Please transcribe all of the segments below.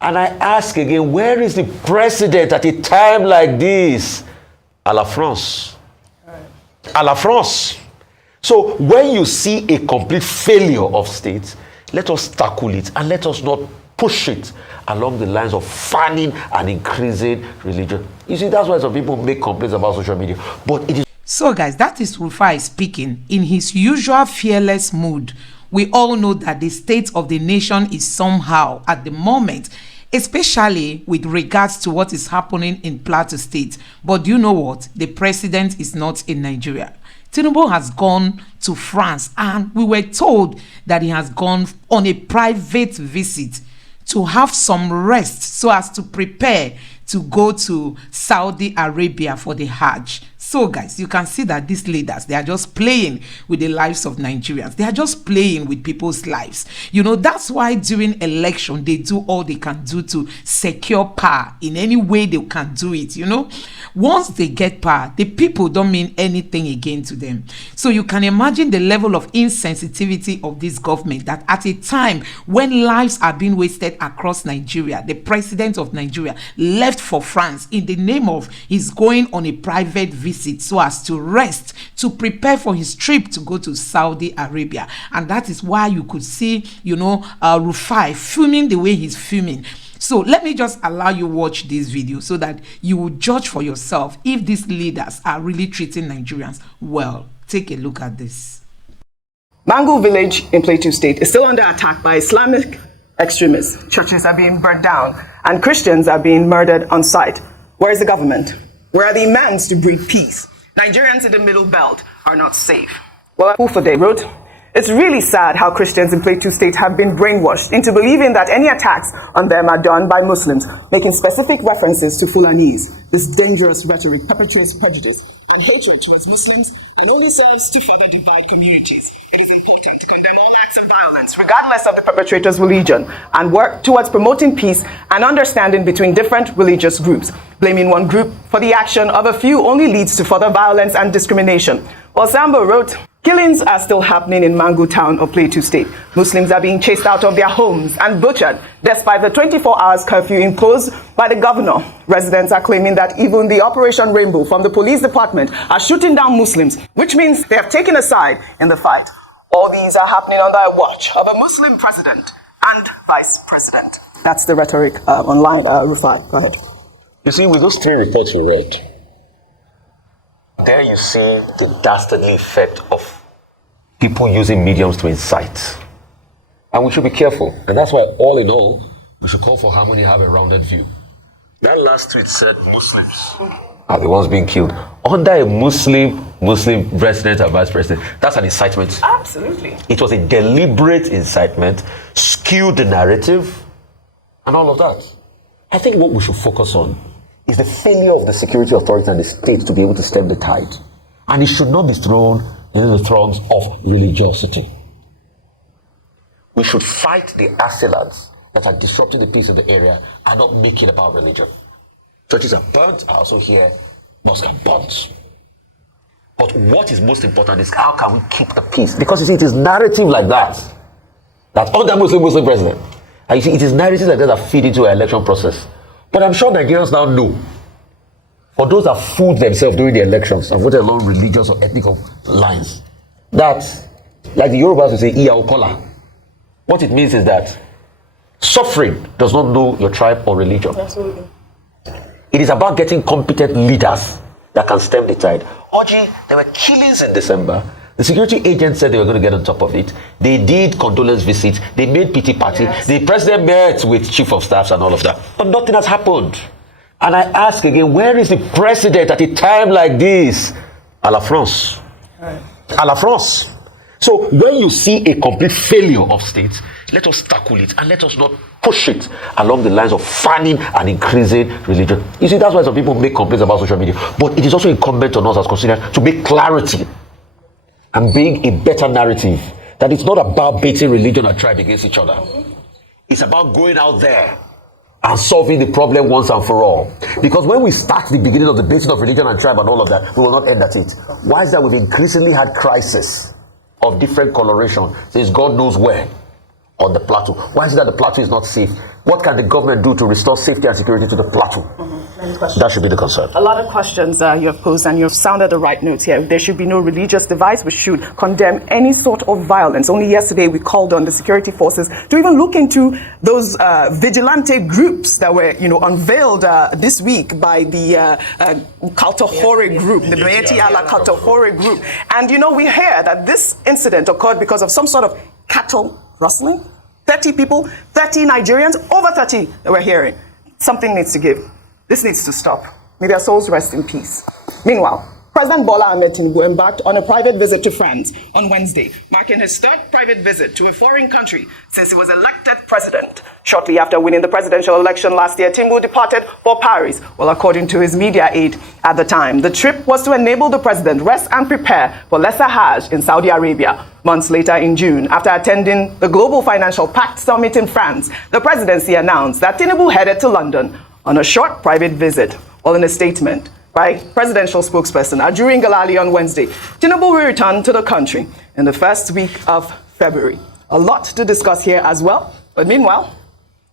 And I ask again, where is the president at a time like this? À la France. À la France. So when you see a complete failure of states, let us tackle it and let us not push it along the lines of fanning and increasing religion. You see, that's why some people make complaints about social media. But it is. So guys, that is Rufai speaking in his usual fearless mood. We all know that the state of the nation is somehow at the moment, especially with regards to what is happening in Plateau State. But do you know what? The president is not in Nigeria. Tinubu has gone to France, and we were told that he has gone on a private visit to have some rest so as to prepare to go to Saudi Arabia for the Hajj. So guys, you can see that these leaders, they are just playing with the lives of Nigerians. They are just playing with people's lives. You know, that's why during election, they do all they can do to secure power in any way they can do it. You know, once they get power, the people don't mean anything again to them. So you can imagine the level of insensitivity of this government, that at a time when lives are being wasted across Nigeria, the president of Nigeria left for France in the name of he's going on a private visit so as to rest, to prepare for his trip to go to Saudi Arabia. And that is why you could see, you know, Rufai filming the way he's filming. So let me just allow you watch this video so that you will judge for yourself if these leaders are really treating Nigerians well. Take a look at this. Mangu village in Plateau State is still under attack by Islamic extremists. Churches are being burned down and Christians are being murdered on sight. Where is the government? Where are the imams to breed peace? Nigerians in the Middle Belt are not safe. Well, Rufai wrote, it's really sad how Christians in Plateau State have been brainwashed into believing that any attacks on them are done by Muslims, making specific references to Fulanese. This dangerous rhetoric perpetuates prejudice and hatred towards Muslims and only serves to further divide communities. It is important to condemn all acts of violence, regardless of the perpetrator's religion, and work towards promoting peace and understanding between different religious groups. Blaming one group for the action of a few only leads to further violence and discrimination. Well, Sambo wrote, killings are still happening in Mangu town of Plateau State. Muslims are being chased out of their homes and butchered despite the 24 hours curfew imposed by the governor. Residents are claiming that even the Operation Rainbow from the police department are shooting down Muslims, which means they have taken a side in the fight. All these are happening under a watch of a Muslim president and vice president. That's the rhetoric online, Rufai. Go ahead. You see, with those three reports you read, there you see the dastardly effect of people using mediums to incite. And we should be careful. And that's why, all in all, we should call for harmony, have a rounded view. That last tweet said Muslims are the ones being killed. Under a Muslim president or vice president, that's an incitement. Absolutely. It was a deliberate incitement, skewed the narrative, and all of that. I think what we should focus on is the failure of the security authorities and the state to be able to stem the tide. And it should not be thrown into the thrones of religiosity. We should fight the assailants that are disrupting the peace of the area and not make it about religion. Churches are burnt. I also hear mosques are burnt. But what is most important is how can we keep the peace? Because you see, it is narrative like that under Muslim president. And you see, it is narratives like that feed into our election process. But I'm sure Nigerians now know, for those that fooled themselves during the elections and voted along religious or ethnic lines, that, like the Yorubas will say, Iya Okola. What it means is that suffering does not know your tribe or religion. Absolutely. It is about getting competent leaders that can stem the tide. Oji, there were killings in December. The security agents said they were going to get on top of it. They did condolence visits. They made pity party. Yes. The president met with chief of staffs and all of that. But nothing has happened. And I ask again, where is the president at a time like this? À la France. Right. À la France. So when you see a complete failure of states, let us tackle it and let us not push it along the lines of fanning and increasing religion. You see, that's why some people make complaints about social media. But it is also incumbent on us as constituents to make clarity and bring a better narrative that it's not about baiting religion and tribe against each other. It's about going out there and solving the problem once and for all. Because when we start the beginning of the baiting of religion and tribe and all of that, we will not end at it. Why is that? We've increasingly had crisis of different coloration since God knows where on the plateau. Why is it that the plateau is not safe? What can the government do to restore safety and security to the Plateau? That should be the concern. A lot of questions you have posed, and you've sounded the right notes here. There should be no religious divide. We should condemn any sort of violence. Only yesterday we called on the security forces to even look into those vigilante groups that were, unveiled this week by the Kaltahore group, the Bayeti Ala Kaltahore group. And, we hear that this incident occurred because of some sort of cattle rustling. 30 people, 30 Nigerians, over 30 that we're hearing. Something needs to give. This needs to stop. May their souls rest in peace. Meanwhile, President Bola Ahmed Tinubu embarked on a private visit to France on Wednesday, marking his third private visit to a foreign country since he was elected president. Shortly after winning the presidential election last year, Tinubu departed for Paris. Well, according to his media aide at the time, the trip was to enable the president rest and prepare for lesser Hajj in Saudi Arabia. Months later in June, after attending the Global Financial Pact Summit in France, the presidency announced that Tinubu headed to London on a short private visit. Well, in a statement by presidential spokesperson Ajuri Ngalali on Wednesday, Tinubu will return to the country in the first week of February. A lot to discuss here as well. But meanwhile,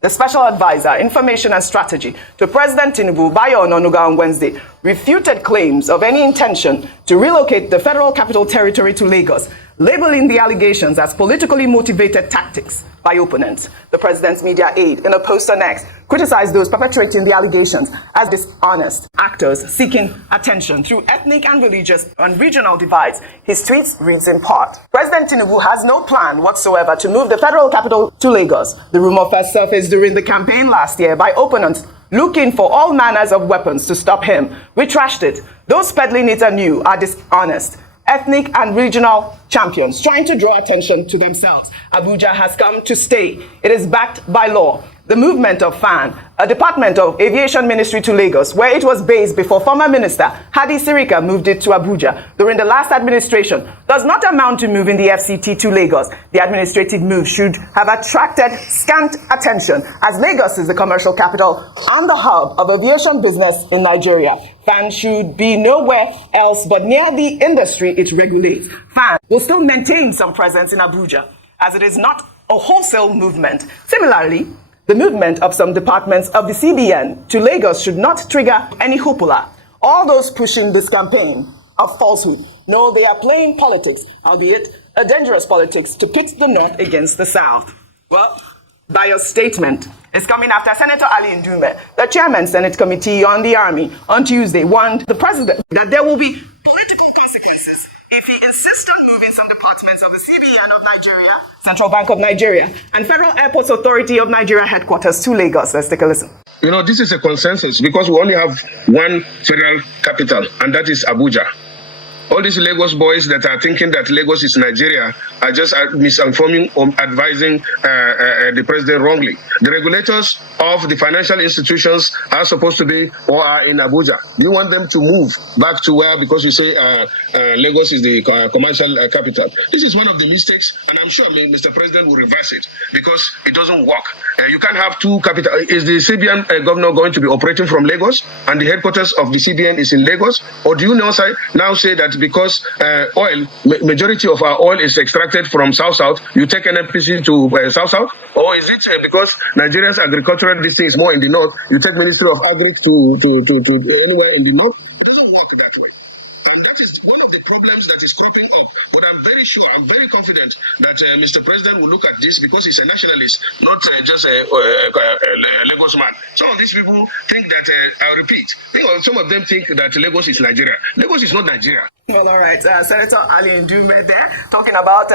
the special advisor, information and strategy to President Tinubu, Bayo Ononuga, on Wednesday, refuted claims of any intention to relocate the Federal Capital Territory to Lagos, labeling the allegations as politically motivated tactics by opponents. The president's media aide, in a post on X, criticized those perpetrating the allegations as dishonest actors seeking attention through ethnic and religious and regional divides. His tweets reads in part, President Tinubu has no plan whatsoever to move the federal capital to Lagos. The rumor first surfaced during the campaign last year by opponents looking for all manners of weapons to stop him. We trashed it. Those peddling it anew are dishonest ethnic and regional champions trying to draw attention to themselves. Abuja has come to stay. It is backed by law. The movement of FAN, a Department of Aviation Ministry, to Lagos, where it was based before former Minister Hadi Sirika moved it to Abuja during the last administration, does not amount to moving the FCT to Lagos. The administrative move should have attracted scant attention, as Lagos is the commercial capital and the hub of aviation business in Nigeria. FAN should be nowhere else but near the industry it regulates. FAN will still maintain some presence in Abuja, as it is not a wholesale movement. Similarly, the movement of some departments of the CBN to Lagos should not trigger any hoopla. All those pushing this campaign of falsehood know they are playing politics, albeit a dangerous politics, to pit the North against the South. Well, by your statement, it's coming after Senator Ali Ndume, the chairman Senate Committee on the Army, on Tuesday warned the president that there will be political consequences if he insists on moving some departments of the CBN of Nigeria, Central Bank of Nigeria, and Federal Airports Authority of Nigeria headquarters to Lagos. Let's take a listen. This is a consensus because we only have one federal capital, and that is Abuja. All these Lagos boys that are thinking that Lagos is Nigeria are just misinforming or advising the president wrongly. The regulators of the financial institutions are supposed to be or are in Abuja. You want them to move back to where, because you say Lagos is the commercial capital. This is one of the mistakes, and I'm sure Mr. President will reverse it because it doesn't work. You can't have two capitals. Is the CBN governor going to be operating from Lagos and the headquarters of the CBN is in Lagos? Or do you now say that because majority of our oil is extracted from South-South, you take NNPC to South-South? Or is it because Nigeria's agricultural district is more in the north, you take Ministry of Agri to anywhere in the north? It doesn't work that way. And that is one of the problems that is cropping up. But I'm very confident that Mr. President will look at this because he's a nationalist, not just a Lagos man. Some of these people think that, I'll repeat, some of them think that Lagos is Nigeria. Lagos is not Nigeria. Well, all right. Senator Ali Ndume there talking about,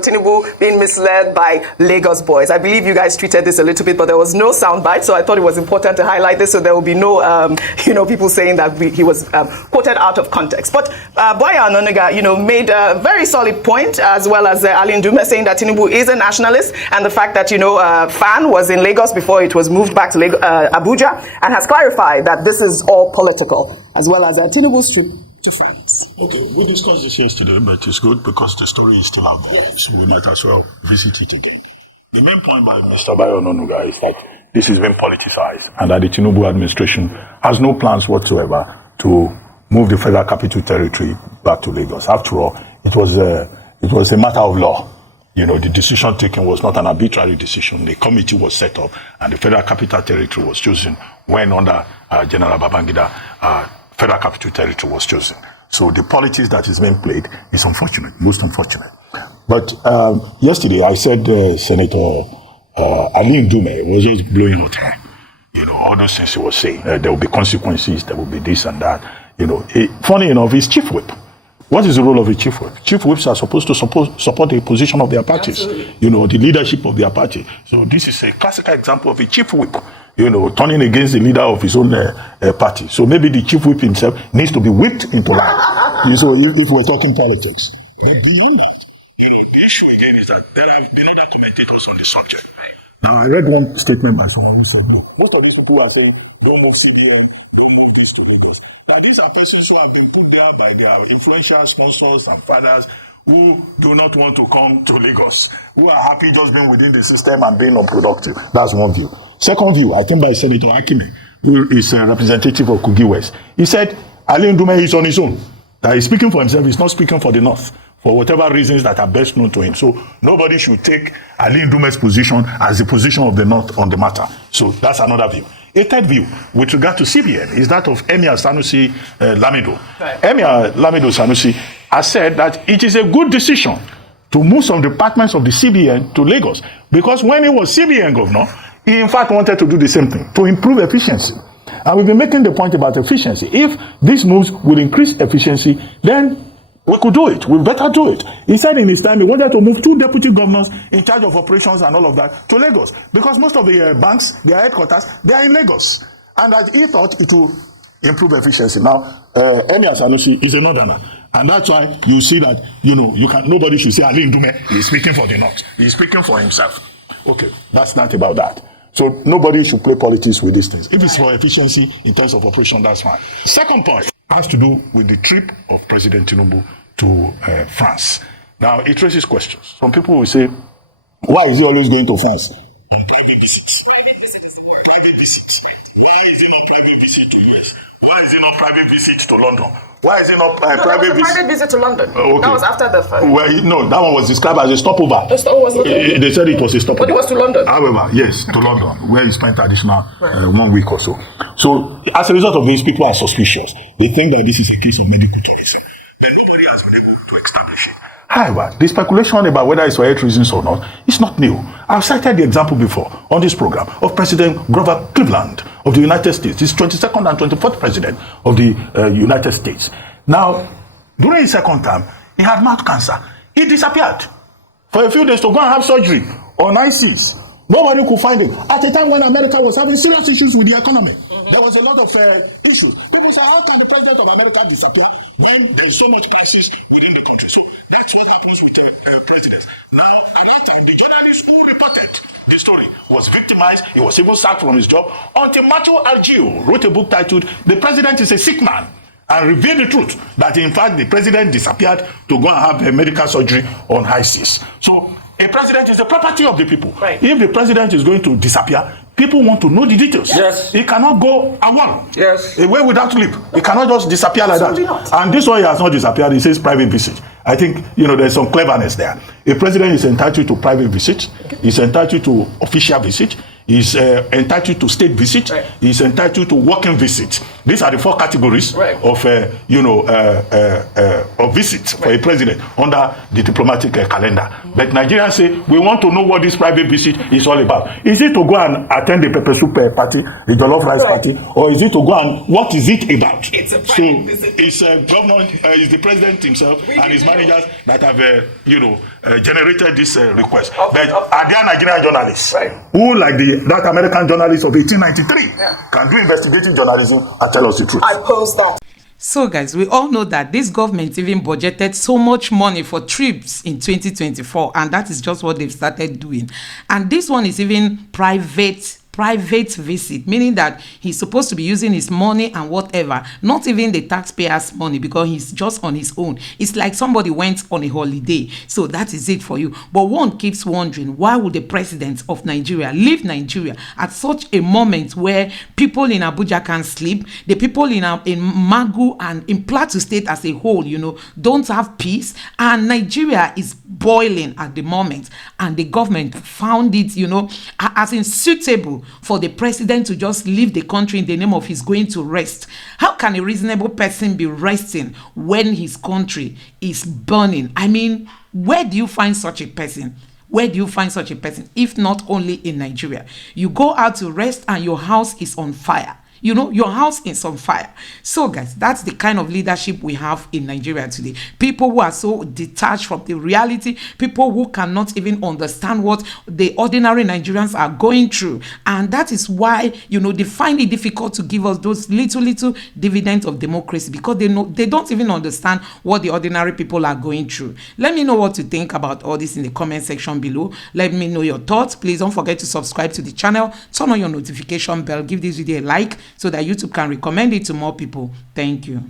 Tinubu being misled by Lagos boys. I believe you guys treated this a little bit, but there was no soundbite, so I thought it was important to highlight this so there will be no, people saying that he was quoted out of context. But Boya Ononuga, made a very solid point, as well as Ali Ndume saying that Tinubu is a nationalist, and the fact that, FAN was in Lagos before it was moved back to Abuja, and has clarified that this is all political, as well as Tinubu's trip to France. Okay, we discussed this yesterday, but it's good because the story is still out there, so we might as well visit it again. The main point by Mr. Bayo Ononuga is that this is being politicized and that the Tinubu administration has no plans whatsoever to move the Federal Capital Territory back to Lagos. After all, it was a matter of law. the decision taken was not an arbitrary decision. The committee was set up and the Federal Capital Territory was chosen when under General Babangida, Federal Capital Territory was chosen. So the politics that is being played is unfortunate, most unfortunate. But yesterday I said Senator Ali Ndume was just blowing hot air. All those things he was saying. There will be consequences, there will be this and that. Funny enough, he's chief whip. What is the role of a chief whip? Chief whips are supposed to support the position of their parties, the leadership of their party. So this is a classical example of a chief whip, turning against the leader of his own party. So maybe the chief whip himself needs to be whipped into line. So if we're talking politics. The issue again is that there have been other commentators on the subject. Now, I read one statement by someone who said, no, most of these people are saying, don't move CBN, don't move this to Lagos. That these are persons who have been put there by their influential sponsors and fathers who do not want to come to Lagos, who are happy just being within the system and being unproductive. That's one view. Second view, I think by Senator Akime, who is a representative of Kogi West. He said, Ali Ndume is on his own. That he's speaking for himself, he's not speaking for the North, for whatever reasons that are best known to him. So nobody should take Ali Ndume's position as the position of the North on the matter. So that's another view. A third view with regard to CBN is that of Emir Sanusi Lamido. Right. Emir Lamido Sanusi has said that it is a good decision to move some departments of the CBN to Lagos, because when he was CBN governor, he in fact wanted to do the same thing, to improve efficiency. And we've been making the point about efficiency. If these moves will increase efficiency, then we could do it. We better do it. He said in his time he wanted to move 2 deputy governors in charge of operations and all of that to Lagos, because most of the banks, their headquarters, they are in Lagos. And that he thought it will improve efficiency. Now, Emir Sanusi is a northerner. And that's why you see that, nobody should say Ali Ndume is speaking for the North. He's speaking for himself. Okay, that's not about that. So nobody should play politics with these things. If it's for efficiency in terms of operation, that's fine. Second point has to do with the trip of President Tinubu to France. Now, it raises questions. Some people will say, why is he always going to France? And private visits. Private visit is the word. Private visits. Why is it not private visit to US? Why is it not private visit to London? Why is it not private visit to London? Okay. That was after the first. Well, no, that one was described as a stopover. They said it was a stopover. But it was to London. However, yes, to London, where he spent additional 1 week or so. So, as a result of this, people are suspicious. They think that this is a case of medical tourism. And nobody has been able to establish it. However, the speculation about whether it's for health reasons or not is not new. I've cited the example before on this program of President Grover Cleveland of the United States. He's 22nd and 24th president of the United States. Now, during his second term, he had mouth cancer. He disappeared for a few days to go and have surgery on ICs. Nobody could find him. At a time when America was having serious issues with the economy, there was a lot of issues. People said, how can the president of America disappear when there's so much crisis within the country? So that's what happens with presidents. Now, by that time, the journalist who reported the story was victimized. He was even sacked from his job until Matthew Argio wrote a book titled "The President is a Sick Man," and revealed the truth that in fact the president disappeared to go and have a medical surgery on high seas. So a president is the property of the people. Right. If the president is going to disappear, people want to know the details. Yes. He cannot go alone. Yes. Away without leave. He cannot just disappear like that. Not. And this one he has not disappeared. He says private visit. I think, there's some cleverness there. A president is entitled to private visit. He's entitled to official visit. He's entitled to state visit. Right. He's entitled to working visit. These are the 4 categories of visits for a president under the diplomatic calendar. But Nigerians say, we want to know what this private visit is all about. Is it to go and attend the pepper soup party, the jollof rice party, or is it to go and, what is it about? It's a private visit. It's governor, it's the president himself and his managers that have, generated this request. But are there Nigerian journalists who, like that American journalist of 1893, can do investigative journalism and tell us the truth? I pose that. So guys, we all know that this government even budgeted so much money for trips in 2024, and that is just what they've started doing. And this one is even private private visit, meaning that he's supposed to be using his money and whatever, not even the taxpayers' money, because he's just on his own. It's like somebody went on a holiday. So that is it for you. But one keeps wondering, why would the president of Nigeria leave Nigeria at such a moment where people in Abuja can't sleep, the people in Magu and in Plateau State as a whole, don't have peace, and Nigeria is boiling at the moment, and the government found it, as unsuitable for the president to just leave the country in the name of his going to rest. How can a reasonable person be resting when his country is burning? I mean, where do you find such a person? Where do you find such a person if not only in Nigeria? You go out to rest and your house is on fire. Your house is on fire. So, guys, that's the kind of leadership we have in Nigeria today. People who are so detached from the reality, people who cannot even understand what the ordinary Nigerians are going through. And that is why, they find it difficult to give us those little dividends of democracy, because they don't even understand what the ordinary people are going through. Let me know what you think about all this in the comment section below. Let me know your thoughts. Please don't forget to subscribe to the channel, turn on your notification bell, give this video a like, so that YouTube can recommend it to more people. Thank you.